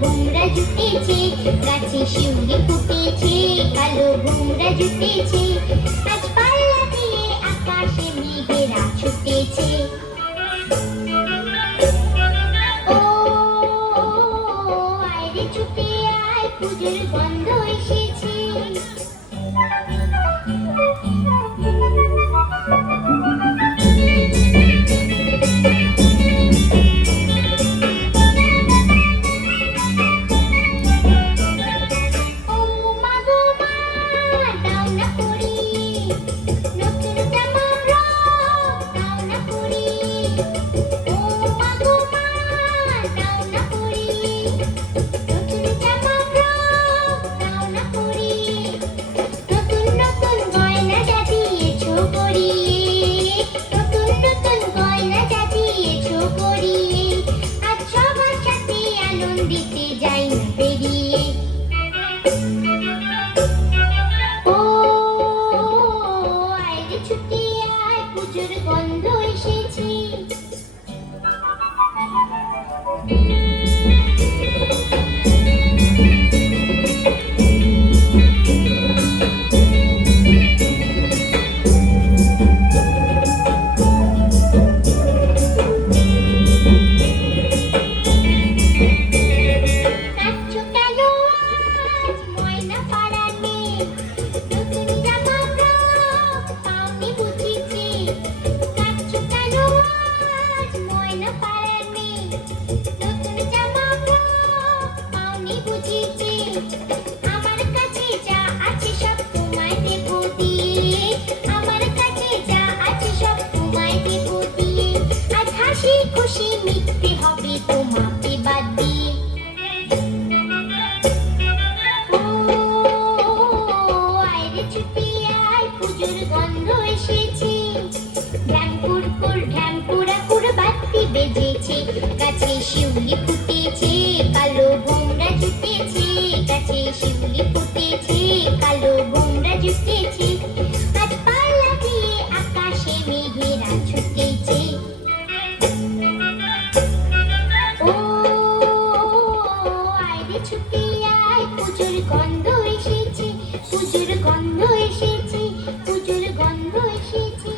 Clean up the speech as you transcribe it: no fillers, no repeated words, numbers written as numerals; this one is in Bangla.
ভোমরা জুটেছে, গাছে শিউলি ফুটেছে, কালো ভোমরা জুটেছে। আজ পাল্লা দিয়ে আকাশে মেঘেরা ছুটেছে। ও আয় রে ছুটে আয়, পুজোর গন্ধ এসেছে। পুজোর গন্ধ এসেছে। আমার কাছে যা আছে সব তোমায় দেব দিয়ে, আমার কাছে যা আছে সব তোমায় দেব দিয়ে। আজ হাসি খুশি মিটতে হবে তোমাকে বাদ দিয়ে। ও আয় রে ছুটে আয়, পুজোর গন্ধ এসেছে। ঢ্যাঙ্কুর কুর ঢ্যাঙ্কুরা কুর বাতি বেজেছে, গাছে শিউলি ফুটেছে, কালো ভোমরা জুটেছে, গাছে শিউলি ফুটেছে, কালো ভোমরা জুটেছে। আজ পাল্লা দিয়ে আকাশে মেঘেরা ছুটেছে। ও আয় রে ছুটে আয়, পুজোর গন্ধ এসেছে, পুজোর গন্ধ এসেছে, পুজোর গন্ধ এসেছে।